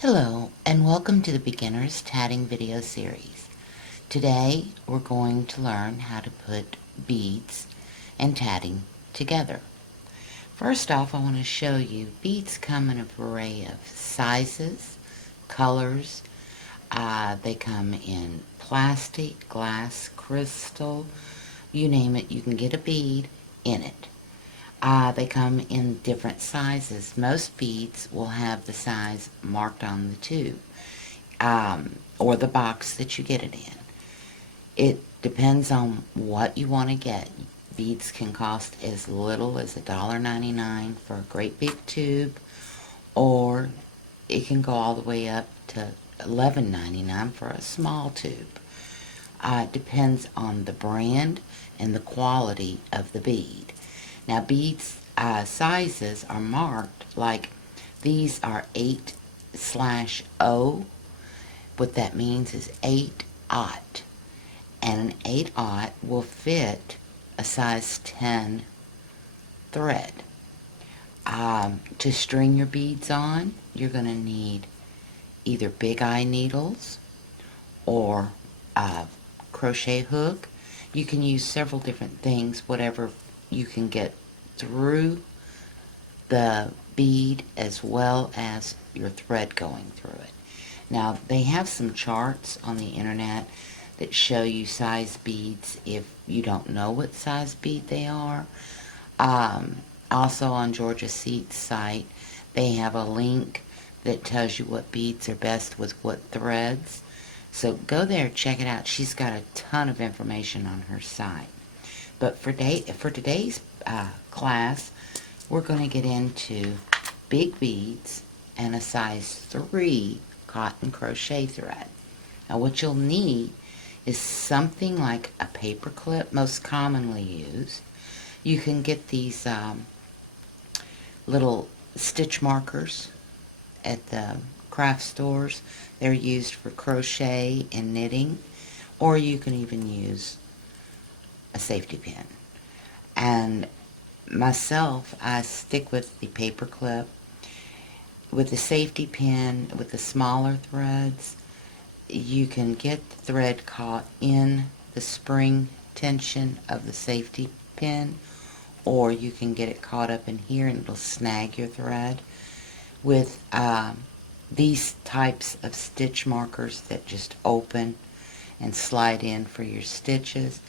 Hello and welcome to the Beginner's Tatting video series. Today we're going to learn how to put beads and tatting together. First off, I want to show you beads come in a array of sizes, colors. They come in plastic, glass, crystal, you name it, you can get a bead in it. They come in different sizes. Most beads will have the size marked on the tube, or the box that you get it in. It depends on what you want to get. Beads can cost as little as $1.99 for a great big tube, or it can go all the way up to $11.99 for a small tube. It depends on the brand and the quality of the bead. Now, beads sizes are marked, like these are 8/0. What that means is 8/0. And an 8/0 will fit a size 10 thread. To string your beads on, you're going to need either big eye needles or a crochet hook. You can use several different things, whatever you can get through the bead as well as your thread going through it. Now, they have some charts on the internet that show you size beads if you don't know what size bead they are. Also on Seitz site, they have a link that tells you what beads are best with what threads. So go there, check it out. She's got a ton of information on her site. But for today's class, we're going to get into big beads and a size 3 cotton crochet thread. Now what you'll need is something like a paper clip, most commonly used. You can get these little stitch markers at the craft stores. They're used for crochet and knitting, or you can even use a safety pin. And myself, I stick with the paper clip. With the safety pin, with the smaller threads, you can get the thread caught in the spring tension of the safety pin, or you can get it caught up in here and it'll snag your thread. With these types of stitch markers that just open and slide in for your stitches,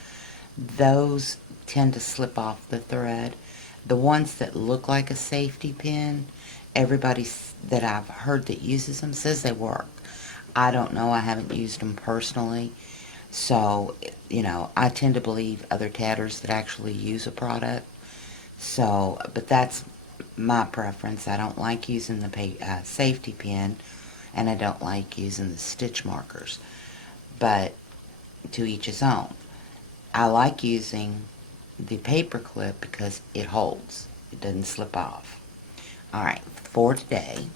those tend to slip off the thread. The ones that look like a safety pin, everybody that I've heard that uses them says they work. I don't know, I haven't used them personally, so I tend to believe other tatters that actually use a product. So, but that's my preference. I don't like using the safety pin, and I don't like using the stitch markers, but to each his own. I like using the paper clip because it holds. It doesn't slip off. Alright, for today,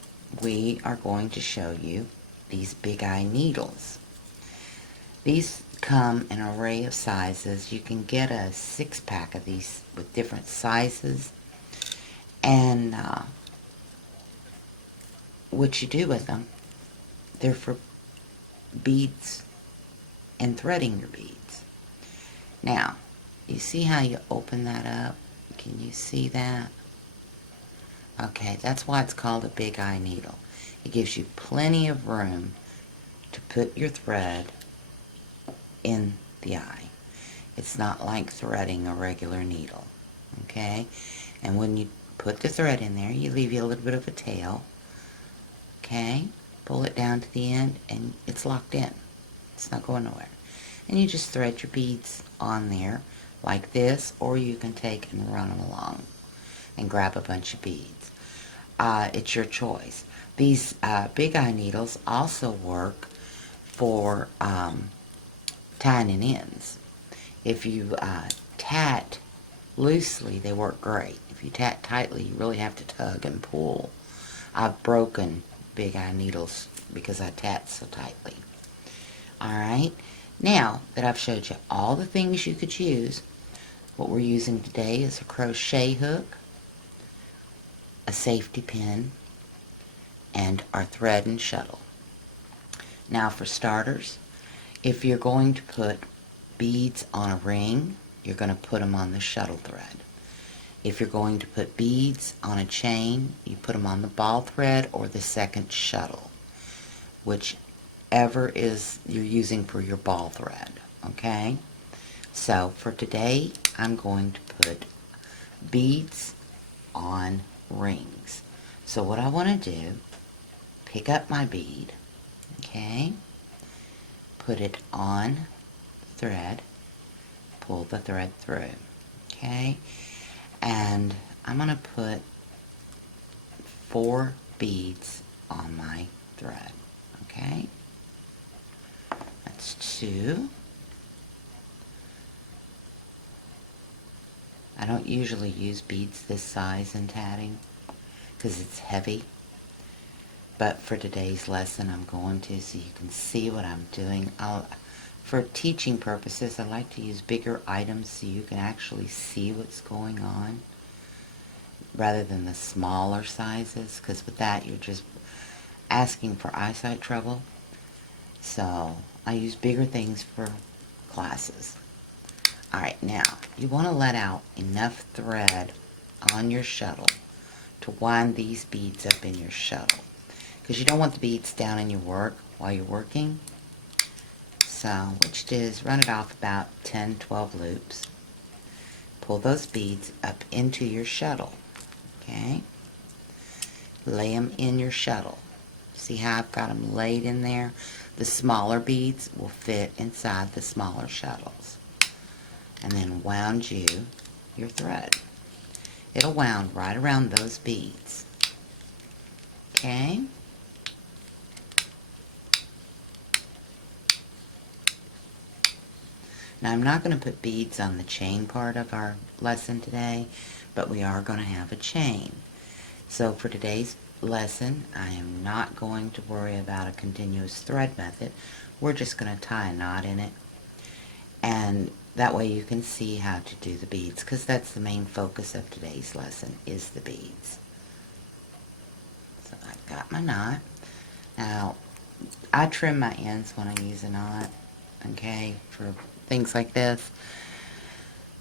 we are going to show you these big eye needles. These come in an array of sizes. You can get a 6-pack of these with different sizes. And what you do with them, they're for beads and threading your beads. Now, you see how you open that up? Can you see that? Okay, that's why it's called a big eye needle. It gives you plenty of room to put your thread in the eye. It's not like threading a regular needle. Okay? And when you put the thread in there, you leave you a little bit of a tail. Okay? Pull it down to the end and it's locked in. It's not going nowhere. And you just thread your beads on there like this, or you can take and run them along and grab a bunch of beads. It's your choice. These big eye needles also work for tying in ends. If you tat loosely, they work great. If you tat tightly, you really have to tug and pull. I've broken big eye needles because I tat so tightly. Alright, now that I've showed you all the things you could use, what we're using today is a crochet hook, a safety pin, and our thread and shuttle. Now for starters, if you're going to put beads on a ring, you're going to put them on the shuttle thread. If you're going to put beads on a chain, you put them on the ball thread or the second shuttle, whichever is you're using for your ball thread, okay? So for today, I'm going to put beads on rings. So what I want to do, pick up my bead, okay, put it on the thread, pull the thread through, okay, and I'm going to put 4 beads on my thread, okay, that's 2. I don't usually use beads this size in tatting because it's heavy, but for today's lesson I'm going to, so you can see what I'm doing. For teaching purposes, I like to use bigger items so you can actually see what's going on rather than the smaller sizes, because with that you're just asking for eyesight trouble. So I use bigger things for classes. Alright, now you want to let out enough thread on your shuttle to wind these beads up in your shuttle, because you don't want the beads down in your work while you're working. So what you do is run it off about 10-12 loops, pull those beads up into your shuttle, okay, lay them in your shuttle. See how I've got them laid in there? The smaller beads will fit inside the smaller shuttles. And then wound your thread. It'll wound right around those beads. Okay? Now I'm not going to put beads on the chain part of our lesson today, but we are going to have a chain. So for today's lesson, I am not going to worry about a continuous thread method. We're just going to tie a knot in it. And that way you can see how to do the beads, because that's the main focus of today's lesson, is the beads. So I've got my knot. Now, I trim my ends when I use a knot, okay, for things like this,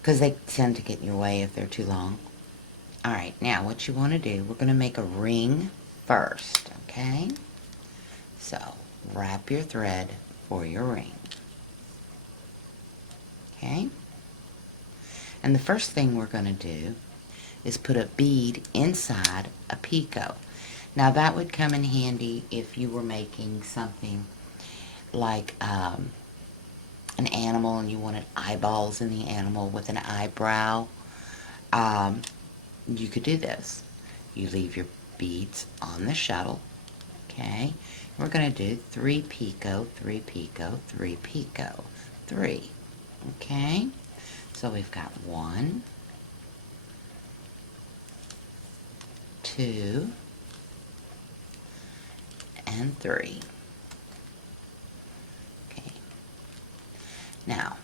because they tend to get in your way if they're too long. Alright, now what you want to do, we're going to make a ring first, okay? So, wrap your thread for your ring. Okay? And the first thing we're going to do is put a bead inside a picot. Now that would come in handy if you were making something like an animal and you wanted eyeballs in the animal with an eyebrow. You could do this. You leave your beads on the shuttle. Okay? We're going to do 3 picot, 3 picot, 3 picot, 3. Okay, so we've got 1, 2, and 3. Okay, now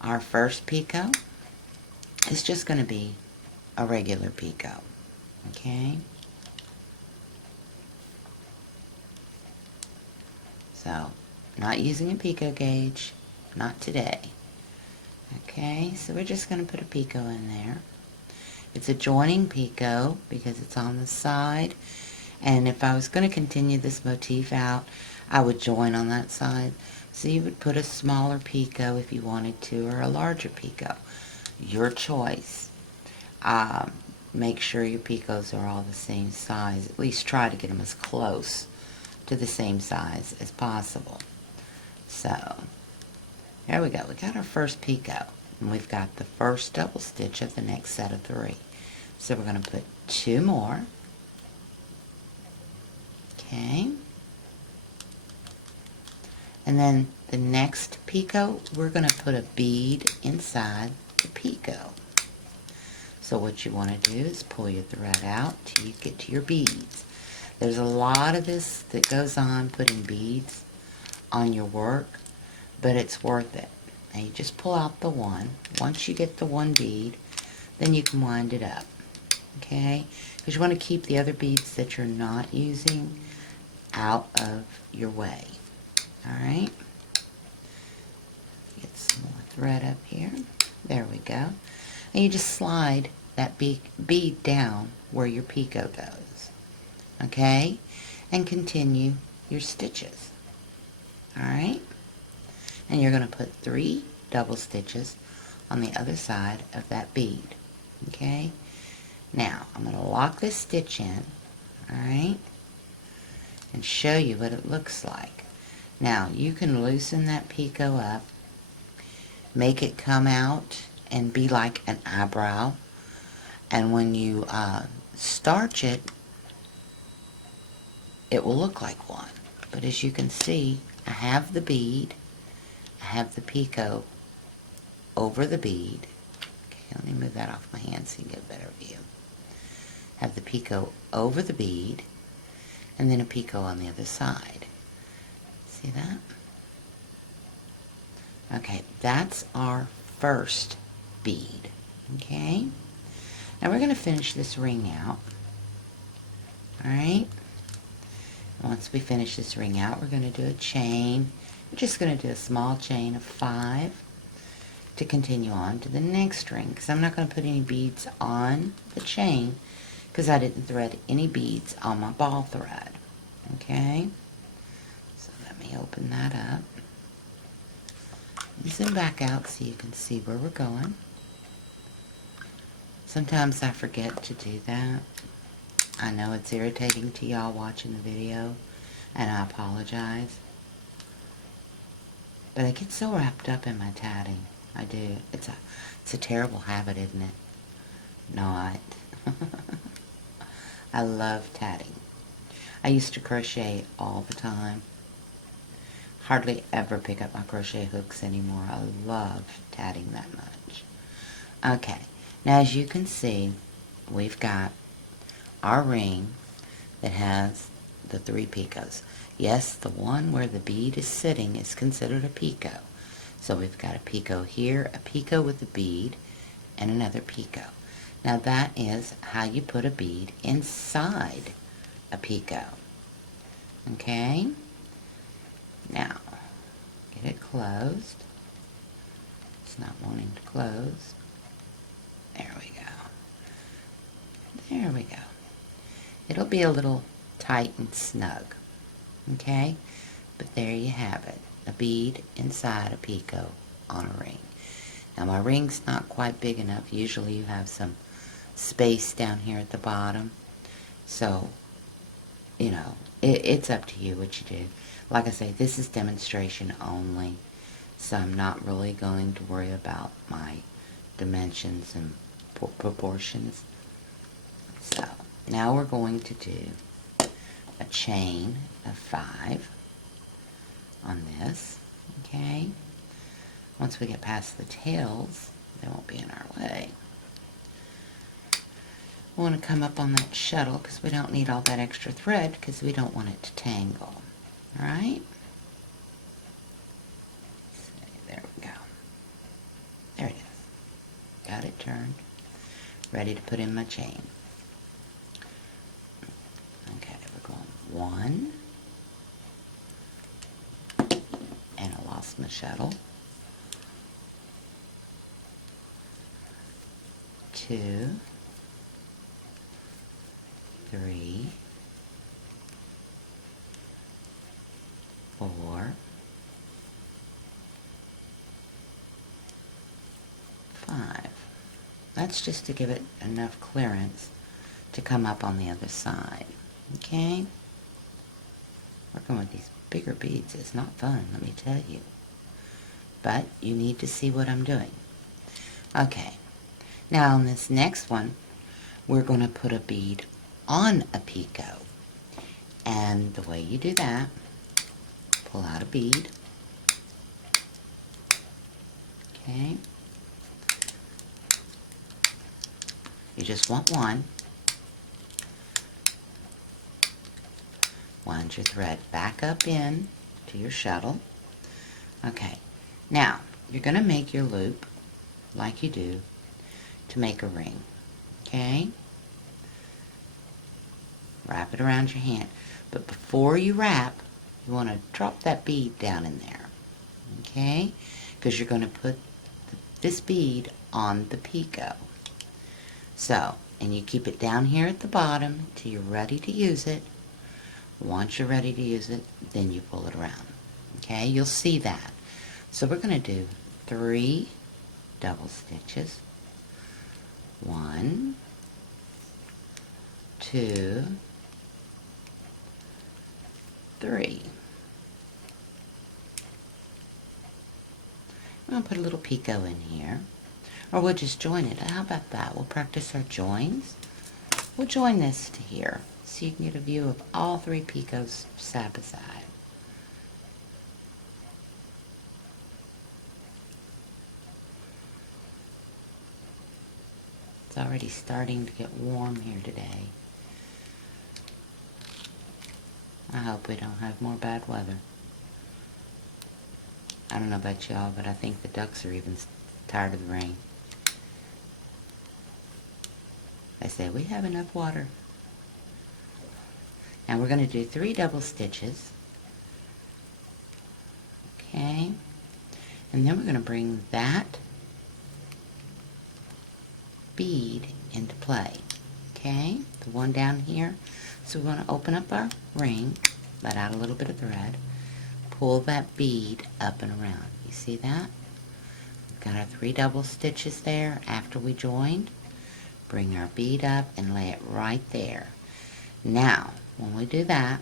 our first picot is just going to be a regular picot. Okay, so not using a picot gauge. Not today. Okay, so we're just going to put a picot in there. It's a joining picot because it's on the side, and if I was going to continue this motif out, I would join on that side. So you would put a smaller picot if you wanted to, or a larger picot. Your choice. Make sure your picots are all the same size. At least try to get them as close to the same size as possible. So there we go. We got our first picot, and we've got the first double stitch of the next set of 3. So we're going to put 2 more. Okay. And then the next picot, we're going to put a bead inside the picot. So what you want to do is pull your thread out till you get to your beads. There's a lot of this that goes on putting beads on your work, but it's worth it. Now you just pull out the one. Once you get the one bead, then you can wind it up. okay? Because you want to keep the other beads that you're not using out of your way. Alright? Get some more thread up here. There we go. And you just slide that bead down where your picot goes. Okay? And continue your stitches. Alright? And you're going to put 3 double stitches on the other side of that bead. Okay? Now, I'm going to lock this stitch in. Alright? And show you what it looks like. Now, you can loosen that picot up, make it come out and be like an eyebrow, and when you starch it, it will look like one. But as you can see, I have the bead, I have the picot over the bead. Okay, let me move that off my hand so you can get a better view. Have the picot over the bead, and then a picot on the other side. See that? Okay, that's our first bead. Okay? Now we're going to finish this ring out. Alright? Once we finish this ring out, we're going to do a chain. We're just going to do a small chain of 5 to continue on to the next ring, because I'm not going to put any beads on the chain because I didn't thread any beads on my ball thread. Okay? So let me open that up. Zoom back out so you can see where we're going. Sometimes I forget to do that. I know it's irritating to y'all watching the video, and I apologize. But I get so wrapped up in my tatting. I do. It's a terrible habit, isn't it? Not. I love tatting. I used to crochet all the time. Hardly ever pick up my crochet hooks anymore. I love tatting that much. Okay, now as you can see, we've got our ring that has the 3 picots. Yes, the one where the bead is sitting is considered a picot. So we've got a picot here, a picot with a bead, and another picot. Now that is how you put a bead inside a picot. Okay? Now, get it closed. It's not wanting to close. There we go. There we go. It'll be a little tight and snug. Okay? But there you have it. A bead inside a picot on a ring. Now my ring's not quite big enough. Usually you have some space down here at the bottom. So, you know, it's up to you what you do. Like I say, this is demonstration only. So I'm not really going to worry about my dimensions and proportions. So, now we're going to do a chain of 5 on this, okay? Once we get past the tails, they won't be in our way. We want to come up on that shuttle because we don't need all that extra thread because we don't want it to tangle, alright? There we go. There it is. Got it turned. Ready to put in my chain. Okay, we're going 1, and I lost my shuttle. 2, 3, 4, 5. That's just to give it enough clearance to come up on the other side. Okay? Working with these bigger beads is not fun, let me tell you. But you need to see what I'm doing. Okay. Now on this next one, we're going to put a bead on a picot. And the way you do that, pull out a bead. Okay. You just want one. Wind your thread back up in to your shuttle. Okay. Now, you're going to make your loop like you do to make a ring. Okay? Wrap it around your hand. But before you wrap, you want to drop that bead down in there. Okay? Because you're going to put this bead on the picot. So, and you keep it down here at the bottom till you're ready to use it. Once you're ready to use it, then you pull it around. Okay? You'll see that. So we're going to do 3 double stitches. 1, 2, 3. I'm going to put a little picot in here. Or we'll just join it. How about that? We'll practice our joins. We'll join this to here so you can get a view of all 3 picots side by side. It's already starting to get warm here today. I hope we don't have more bad weather. I don't know about y'all, but I think the ducks are even tired of the rain. They say, we have enough water. Now we're going to do 3 double stitches. Okay. And then we're going to bring that bead into play. Okay. The one down here. So we want to open up our ring, let out a little bit of thread, pull that bead up and around. You see that? We've got our 3 double stitches there after we joined. Bring our bead up and lay it right there. Now, when we do that,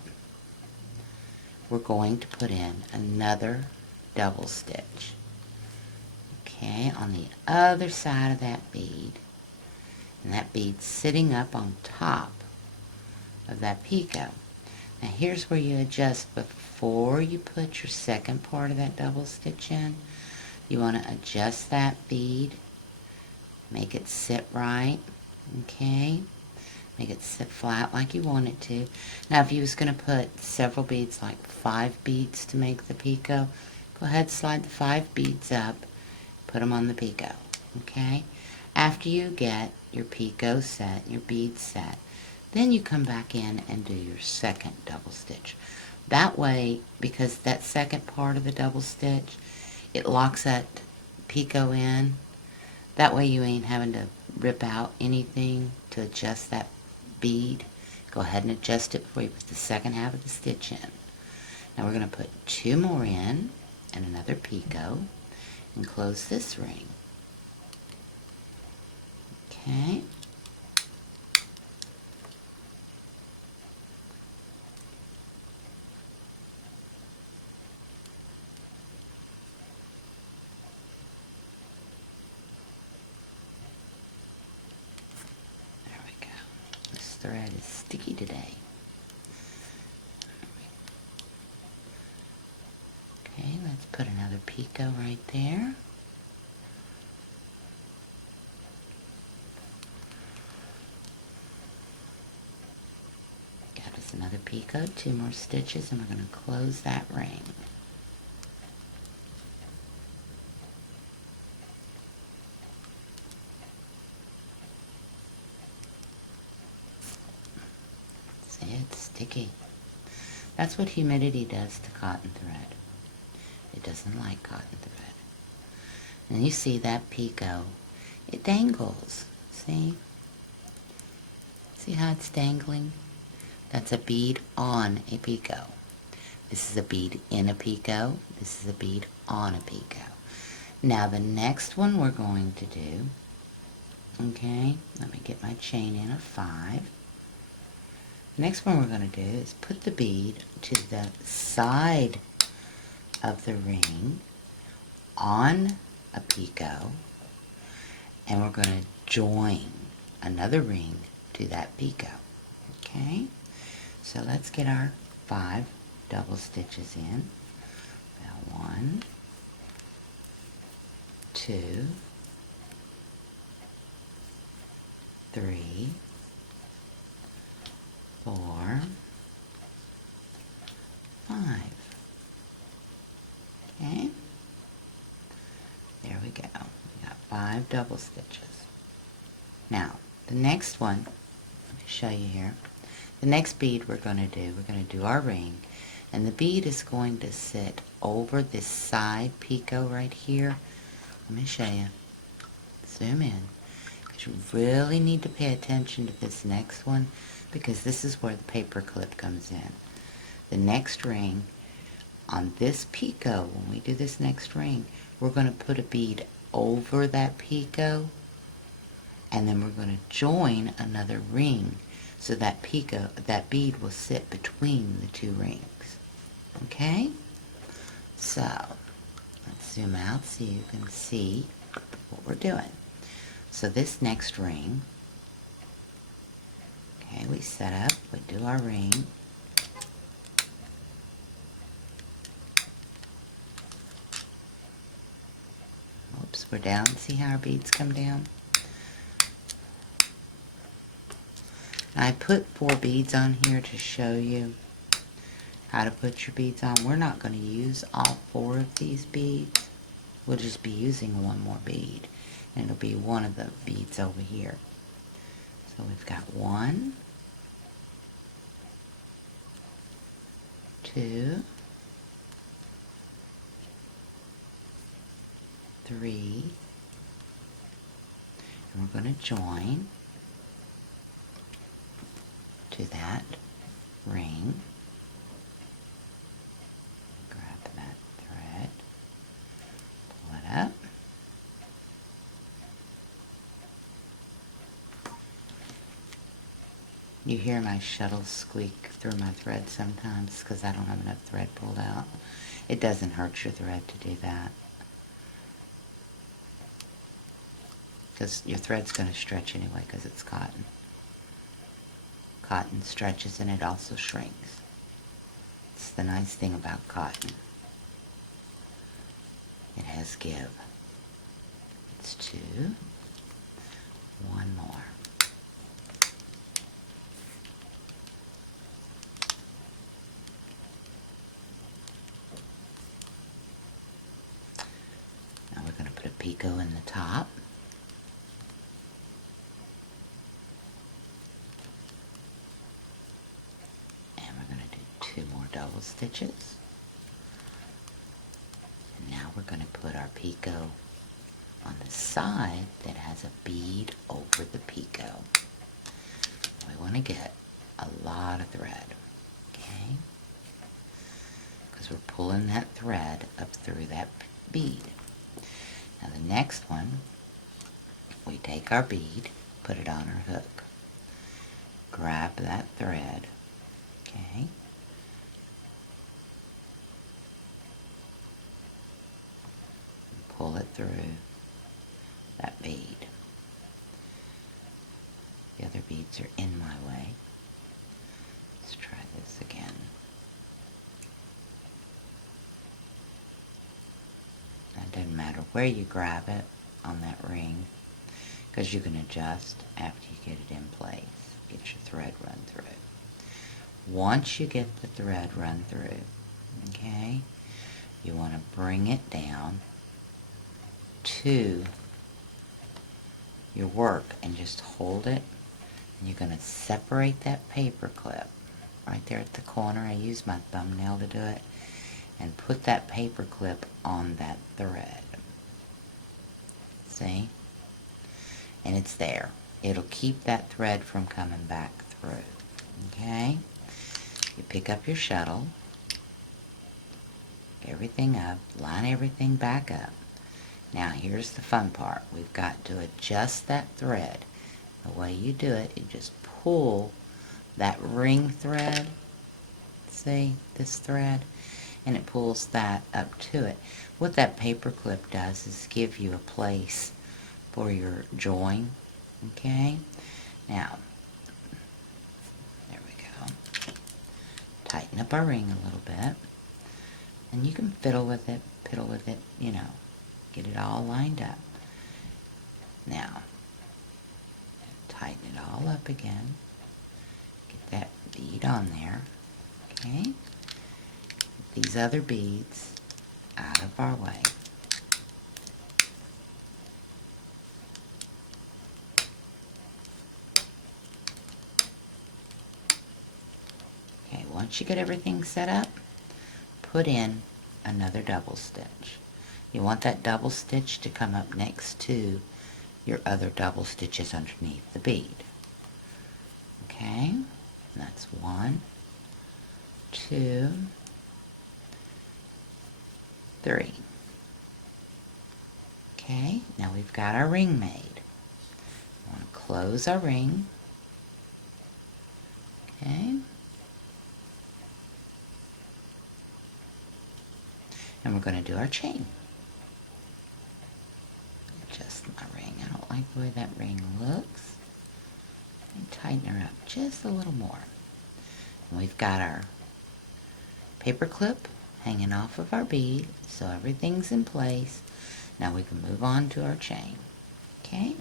we're going to put in another double stitch. Okay, on the other side of that bead. And that bead's sitting up on top of that picot. Now here's where you adjust before you put your second part of that double stitch in. You want to adjust that bead, make it sit right, okay? Make it sit flat like you want it to. Now if you was going to put several beads, like 5 beads to make the picot, go ahead, slide the 5 beads up, put them on the picot, okay? After you get your picot set, your beads set, then you come back in and do your second double stitch. That way, because that second part of the double stitch, it locks that picot in. That way you ain't having to rip out anything to adjust that bead. Go ahead and adjust it before you put the second half of the stitch in. Now we're going to put 2 more in and another picot and close this ring. Okay. Thread is sticky today. Okay, let's put another picot right there. Got us another picot, 2 more stitches, and we're going to close that ring. It's sticky. That's what humidity does to cotton thread. It doesn't like cotton thread. And you see that picot, it dangles. See? See how it's dangling? That's a bead on a picot. This is a bead in a picot. This is a bead on a picot. Now the next one we're going to do, okay, let me get my chain in of 5. Next one we're going to do is put the bead to the side of the ring on a picot, and we're going to join another ring to that picot. Okay, so let's get our 5 double stitches in. Now 1, 2, 3, 4, 5. Okay, there we go. We got 5 double stitches. Now, the next one, let me show you here. The next bead we're going to do our ring, and the bead is going to sit over this side picot right here. Let me show you. Zoom in. Because you really need to pay attention to this next one, because this is where the paper clip comes in. The next ring, on this picot, when we do this next ring, we're going to put a bead over that picot, and then we're going to join another ring, so that picot, that bead will sit between the two rings. Okay? So, let's zoom out so you can see what we're doing. So this next ring, okay, we set up, we do our ring. Oops, we're down. See how our beads come down? I put 4 beads on here to show you how to put your beads on. We're not going to use all 4 of these beads. We'll just be using one more bead, and it'll be one of the beads over here. So we've got 1, 2, 3, and we're going to join to that ring. Grab that thread, pull it up, you hear my shuttle squeak through my thread sometimes because I don't have enough thread pulled out. It doesn't hurt your thread to do that, because your thread's going to stretch anyway because it's cotton. Cotton stretches and it also shrinks. It's the nice thing about cotton. It has give. It's 2. 1 more. Now we're going to put a picot in the top. Double stitches. And now we're going to put our picot on the side that has a bead over the picot. We want to get a lot of thread, okay? Because we're pulling that thread up through that bead. Now the next one, we take our bead, put it on our hook, grab that thread, okay? Pull it through that bead. The other beads are in my way. Let's try this again. Now, it doesn't matter where you grab it on that ring, because you can adjust after you get it in place. Get your thread run through. Once you get the thread run through, okay, you want to bring it down to your work and just hold it, and you're going to separate that paper clip right there at the corner. I use my thumbnail to do it, and put that paper clip on that thread. See? And it's there. It'll keep that thread from coming back through. Okay? You pick up your shuttle, everything up, line everything back up. Now here's the fun part. We've got to adjust that thread. The way you do it, you just pull that ring thread, see, this thread, and it pulls that up to it. What that paper clip does is give you a place for your join, okay? Now, there we go. Tighten up our ring a little bit, and you can fiddle with it, you know. Get it all lined up. Now, tighten it all up again. Get that bead on there. Okay? Get these other beads out of our way. once you get everything set up, put in another double stitch. You want that double stitch to come up next to your other double stitches underneath the bead. Okay, that's 1, 2, 3. Okay, now we've got our ring made. We want to close our ring. Okay. And we're going to do our chain. Adjust my ring. I don't like the way that ring looks. And tighten her up just a little more. And we've got our paper clip hanging off of our bead, so everything's in place. Now we can move on to our chain. Okay?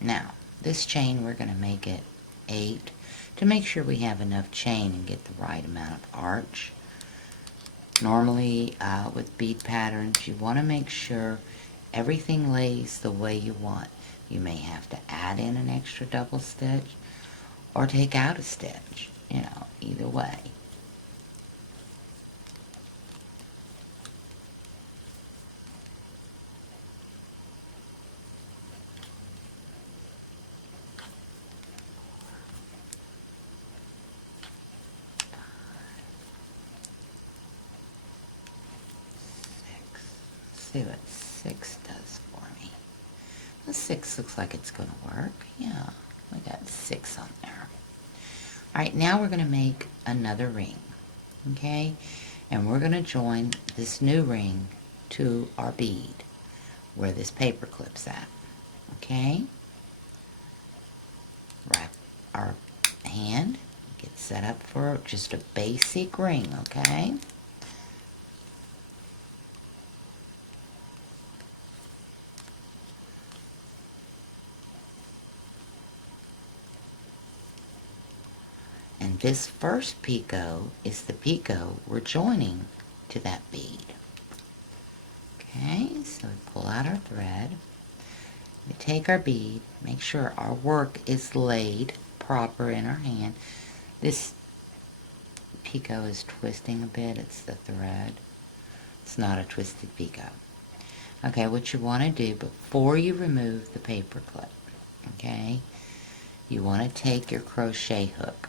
Now, this chain, we're going to make it 8 to make sure we have enough chain and get the right amount of arch. Normally, with bead patterns, you want to make sure everything lays the way you want. You may have to add in an extra double stitch or take out a stitch, either way. See what 6 does for me. The 6 looks like it's going to work. Yeah, we got 6 on there. Alright, now we're going to make another ring. Okay? And we're going to join this new ring to our bead where this paper clip's at. Okay? Wrap our hand. Get set up for just a basic ring. Okay? And this first picot is the picot we're joining to that bead. Okay, so we pull out our thread. We take our bead, make sure our work is laid proper in our hand. This picot is twisting a bit, it's the thread. It's not a twisted picot. Okay, what you want to do before you remove the paper clip, okay, you want to take your crochet hook.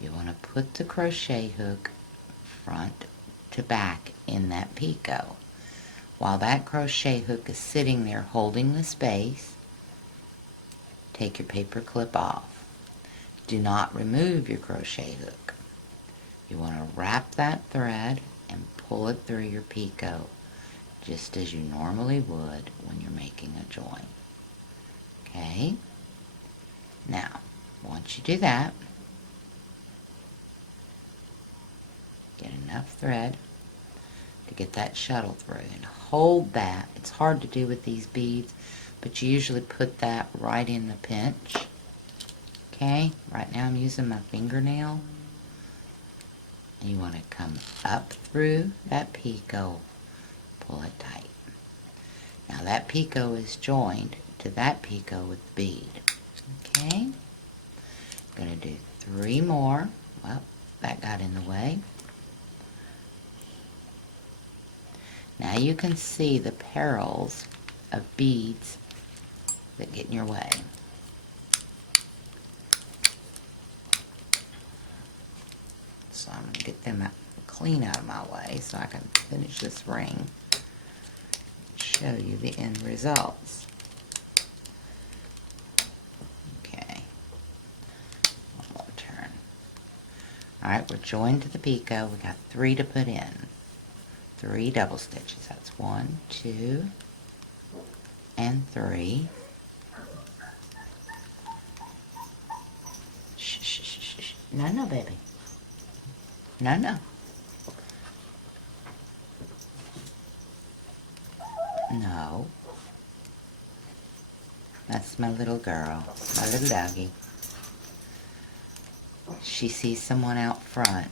You want to put the crochet hook front to back in that picot. While that crochet hook is sitting there holding the space, take your paper clip off. Do not remove your crochet hook. You want to wrap that thread and pull it through your picot just as you normally would when you're making a join. Okay? Now, once you do that, get enough thread to get that shuttle through and hold that. It's hard to do with these beads, but you usually put that right in the pinch. Okay, right now I'm using my fingernail. And you want to come up through that picot, pull it tight. Now that picot is joined to that picot with the bead. Okay, going to do 3 more. Well, that got in the way. Now you can see the perils of beads that get in your way. So I'm going to get them clean out of my way so I can finish this ring and show you the end results. Okay, one more turn. Alright, we're joined to the picot. We got 3 to put in. 3 double stitches. That's 1, 2, and 3. Shh, shh, shh, shh, shh. No, no, baby. No, no. No. That's my little girl, my little doggy. She sees someone out front.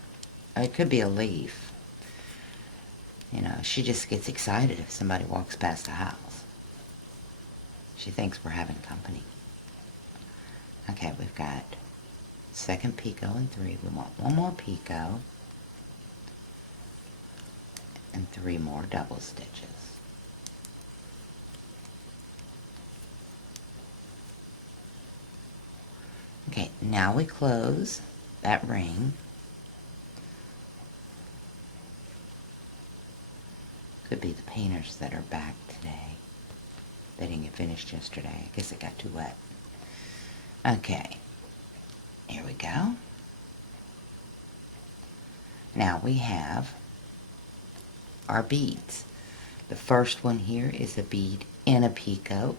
It could be a leaf. She just gets excited if somebody walks past the house. She thinks we're having company. Okay, we've got second picot and 3. We want one more picot and 3 more double stitches. Okay, now we close that ring. Could be the painters that are back today. They didn't get finished yesterday. I guess it got too wet. Okay, here we go. Now we have our beads. The first one here is a bead in a picot.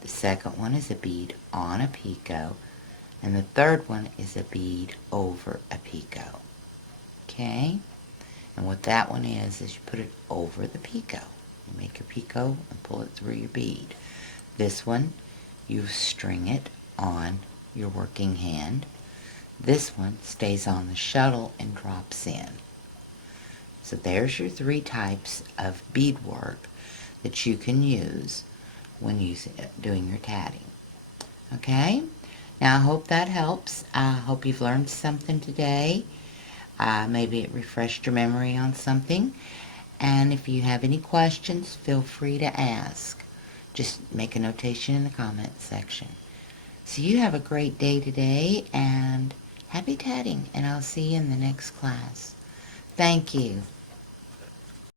The second one is a bead on a picot. And the third one is a bead over a picot. Okay? And what that one is you put it over the picot. You make your picot and pull it through your bead. This one, you string it on your working hand. This one stays on the shuttle and drops in. So there's your 3 types of beadwork that you can use when doing your tatting. Okay? Now I hope that helps. I hope you've learned something today. Maybe it refreshed your memory on something. And if you have any questions, feel free to ask. Just make a notation in the comment section. So you have a great day today, and happy tatting, and I'll see you in the next class. Thank you.